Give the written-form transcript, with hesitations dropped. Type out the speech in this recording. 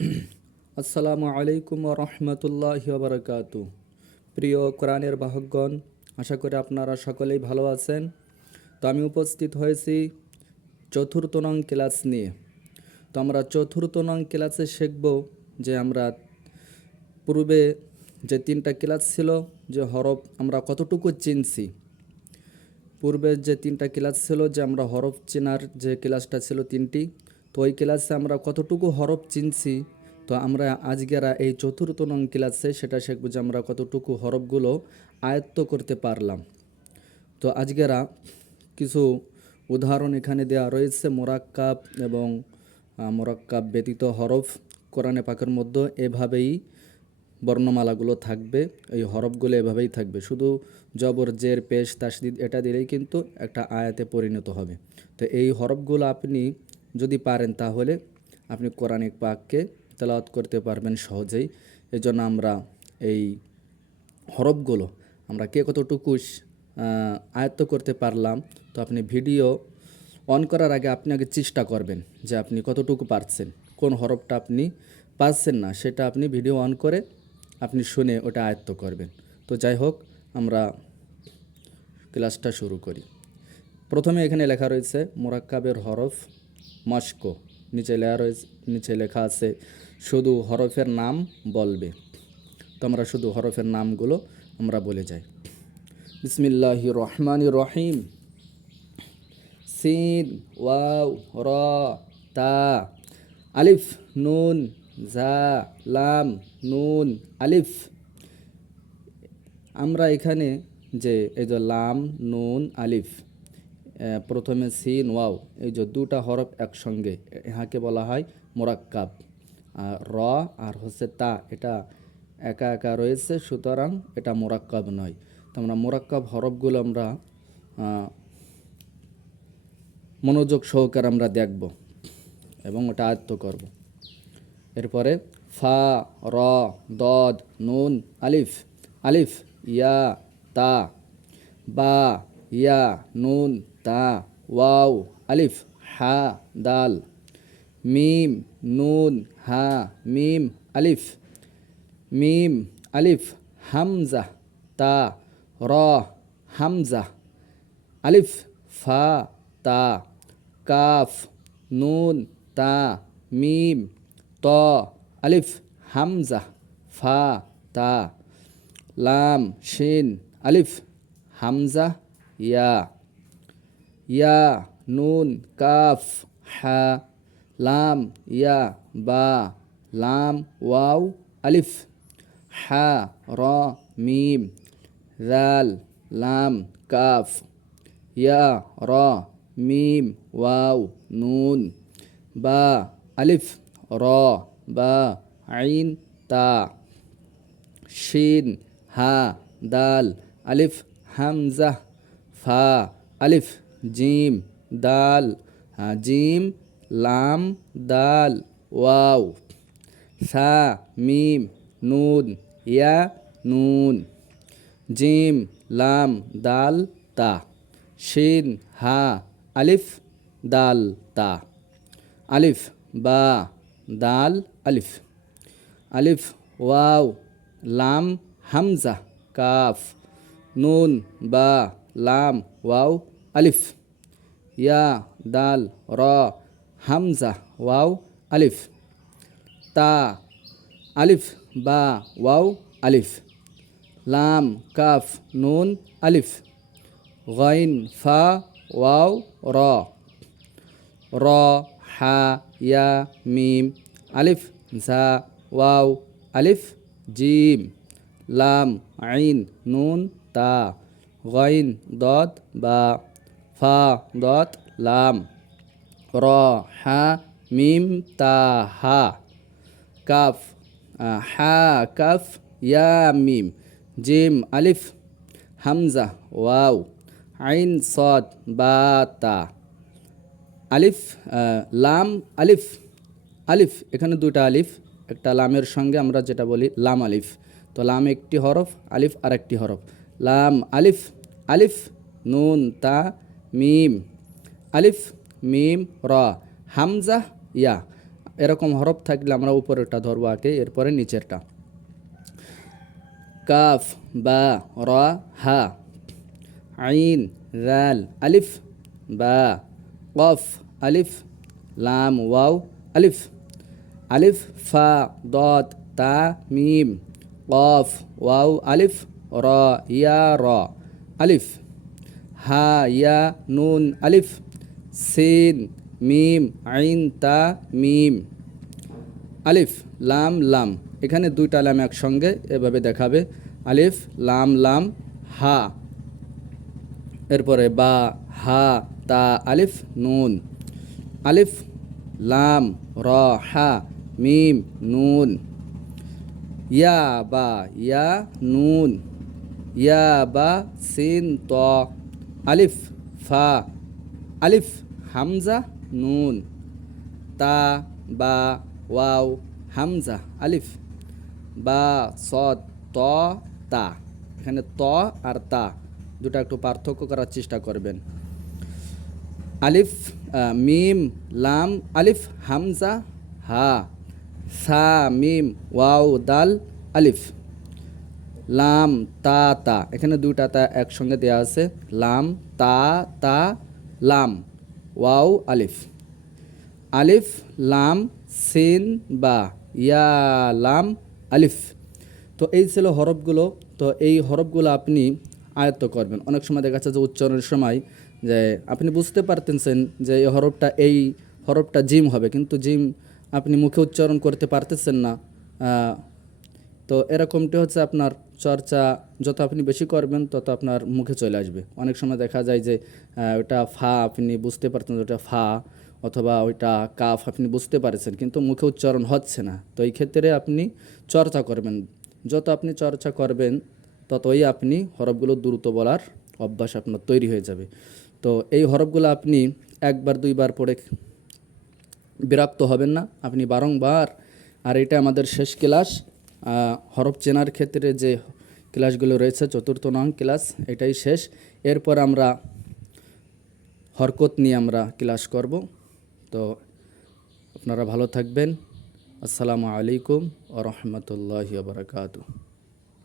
আসসালামু আলাইকুম রহমতুল্লাহি বারাকাতু। প্রিয় কোরআনের বাহকগণ, আশা করি আপনারা সকলেই ভালো আছেন। তো আমি উপস্থিত হয়েছি চতুর্থ নং ক্লাস নিয়ে। তো আমরা চতুর্থ নং ক্লাসে শিখব যে আমরা পূর্বে যে 3টা ক্লাস ছিল, যে হরফ আমরা কতটুকু চিনছি। পূর্বের যে 3টা ক্লাস ছিল, যে আমরা হরফ চেনার যে ক্লাসটা ছিল 3টি, তো ওই ক্লাসে আমরা কতটুকু হরফ চিনছি। তো আমরা আজকেরা এই চতুর্থ নং ক্লাসে সেটা শিখব যে আমরা কতটুকু হরফগুলো আয়ত্ত করতে পারলাম। তো আজকেরা কিছু উদাহরণ এখানে দেওয়া রয়েছে। মোরাক্কাব এবং মোরাক্কাব ব্যতীত হরফ কোরআনে পাকের মধ্যে এভাবেই বর্ণমালাগুলো থাকবে, এই হরফগুলো এভাবেই থাকবে। শুধু জবর, জের, পেশ, তাসদিদ এটা দিলেই কিন্তু একটা আয়াতে পরিণত হবে। তো এই হরফগুলো আপনি যদি পারেন তাহলে আপনি কোরআন পাককে তেলাওয়াত করতে পারবেন সহজেই। এই জন্য আমরা এই হরফগুলো আমরা কে কতটুকু আয়ত্ত করতে পারলাম, তো আপনি ভিডিও অন করার আগে আপনি আগে চেষ্টা করবেন যে আপনি কতটুকু পারছেন। কোন হরফটা আপনি পারছেন না সেটা আপনি ভিডিও অন করে আপনি শুনে ওটা আয়ত্ত করবেন। তো যাই হোক, আমরা ক্লাসটা শুরু করি। প্রথমে এখানে লেখা রয়েছে মোরাক্কাবের হরফ মস্ক। নিচে লেখা আছে শুধু হরফের নাম বলবে। তো আমরা শুধু হরফের নামগুলো আমরা বলে যাই। বিসমিল্লাহির রহমানির রহিম। সিন, ওয়াও, র, তা, আলিফ, নুন, জা, লাম, নুন, আলিফ। আমরা এখানে যে এই যে লাম, নুন, আলিফ, প্রথমে সিন, ওয়াও, এই যে দুটা হরফ একসঙ্গে, ইহাকে বলা হয় মোরাক্কাব। আর র আর হচ্ছে তা, এটা একা একা রয়েছে, সুতরাং এটা মোরাক্কাব নয়। তো আমরা মোরাক্কাব হরফগুলো আমরা মনোযোগ সহকারে আমরা দেখব এবং ওটা আয়ত্ত করব। এরপরে ফা, র, দদ, নুন, আলিফ, আলিফ, ইয়া, তা, বা, ইয়া, নুন, তা, ওয়াও, আলিফ, হা, দাল, মিম, নুন, হা, মিম, আলিফ, মিম, আলিফ, হামজা, তা, র, হামজা, আলিফ, ফা, তা, কাফ, নুন, তা, মিম, ত, আলিফ, হামজা, ফা, তা, লাম, শিন, আলিফ, হামজা, ইয়া, ইয়া, নুন, কাফ, হা, লাম, ইয়া, বা, লাম, ওয়াও, আলিফ, হা, র, মিম, জাল, লাম, কাফ, ইয়া, র, মিম, ওয়াও, নুন, বা, আলিফ, র, বা, আইন, তা, শিন, হা, দাল, আলিফ, হামজা, ফা, আলিফ, জিম, দাল, জিম, লাম, দাল, ওয়াও, সা, মিম, নুন, ইয়া, নুন, জিম, লাম, দাল, তা, শিন, হা, আলিফ, দাল, তা, আলিফ, বা, দাল, আলিফ, আলিফ, ওয়াও, লাম, হামজা, কাফ, নুন, বা, লাম, ওয়াও, আলিফ, ইয়া, দাল, র, হামজা, ওয়াও, আলিফ, তা, আলিফ, বা, ওয়াও, আলিফ, লাম, কাফ, নুন, আলিফ, গাইন, ফা, ওয়াও, র, র, হা, ইয়া, মিম, আলিফ, ঝা, ওয়াও, আলিফ, জিম, লাম, আইন, নুন, তা, গাইন, দদ, বা, ফা, দদ, লাম, র, হা, মিম, তা, হা, কাফ, হা, কাফ, ইয়া, মিম, জিম, আলিফ, হামজা, ওয়াও, আইন, সদ, বা, তা, আলিফ, লাম, আলিফ, আলিফ, এখানে দুটা আলিফ, একটা লামের সঙ্গে আমরা যেটা বলি লাম আলিফ। তো লাম একটি হরফ, আলিফ আর একটি হরফ। লাম, আলিফ, আলিফ, নুন, তা, মিম, আলিফ, মিম, র, হামজা, ইয়া। এরকম হরফ থাকলে আমরা উপরেরটা ধরবো আগে, এরপরে নিচেরটা। কাফ, বা, র, হা, আইন, জাল, আলিফ, বা, কফ, আলিফ, লাম, ওয়াও, আলিফ, আলিফ, ফা, দত, তা, মিম, কফ, ওয়াও, আলিফ, র, ইয়া, র, আলিফ, হা, ইয়া, নুন, আলিফ, সিন, মিম, আইন, তা, মিম, আলিফ, লাম, লাম। এখানে দুইটা লাম একসঙ্গে এভাবে দেখাবে, আলিফ, লাম, লাম, হা, এরপরে বা, হা, তা, আলিফ, নুন, আলিফ, লাম, র, হা, মিম, নুন, ইয়া, বা, ইয়া, নুন, ইয়া, বা, সিন, ত, আলিফ, ফা, আলিফ, হামজা, নুন, তা, বা, ওয়াও, হামজা, আলিফ, বা, সদ, ত, তা। এখানে ত আর তা দুটা একটু পার্থক্য করার চেষ্টা করবেন। আলিফ, মিম, লাম, আলিফ, হামজা, হা, সা, মিম, ওয়াও, দাল, আলিফ, লাম, তা, তা। এখানে দুইটা তা একসঙ্গে দেওয়া আছে, লাম, তা, তা, লাম, ওয়াও, আলিফ, আলিফ, লাম, সিন, বা, ইয়া, লাম, আলিফ। তো এই ছিল হরফগুলো। তো এই হরফগুলো আপনি আয়ত্ত করবেন। অনেক সময় দেখা যাচ্ছে যে উচ্চারণের সময় যে আপনি বুঝতে পারতেছেন যে এই হরফটা জিম হবে, কিন্তু জিম আপনি মুখে উচ্চারণ করতে পারতেছেন না। তো এরকমটি হচ্ছে আপনার চর্চা যত আপনি বেশি করবেন তত আপনার মুখে চলে আসবে। অনেক সময় দেখা যায় যে ওটা ফা আপনি বুঝতে পারতেন ওটা ফা, অথবা ওইটা কাফ আপনি বুঝতে পারছেন কিন্তু মুখে উচ্চারণ হচ্ছে না। তো এই ক্ষেত্রে আপনি চর্চা করবেন। যত আপনি চর্চা করবেন ততই আপনি হরফগুলো দ্রুত বলার অভ্যাস আপনার তৈরি হয়ে যাবে। তো এই হরফগুলো আপনি একবার দুইবার পড়ে বিরক্ত হবেন না, আপনি বারংবার। আর এটা আমাদের শেষ ক্লাস হরফ চেনার ক্ষেত্রে যে ক্লাসগুলো রয়েছে, 4র্থ নং ক্লাস, এটাই শেষ। এরপর আমরা হরকত নিয়ে আমরা ক্লাস করব। তো আপনারা ভালো থাকবেন। আসসালামু আলাইকুম ওয়া রাহমাতুল্লাহি ওয়া বারাকাতুহু।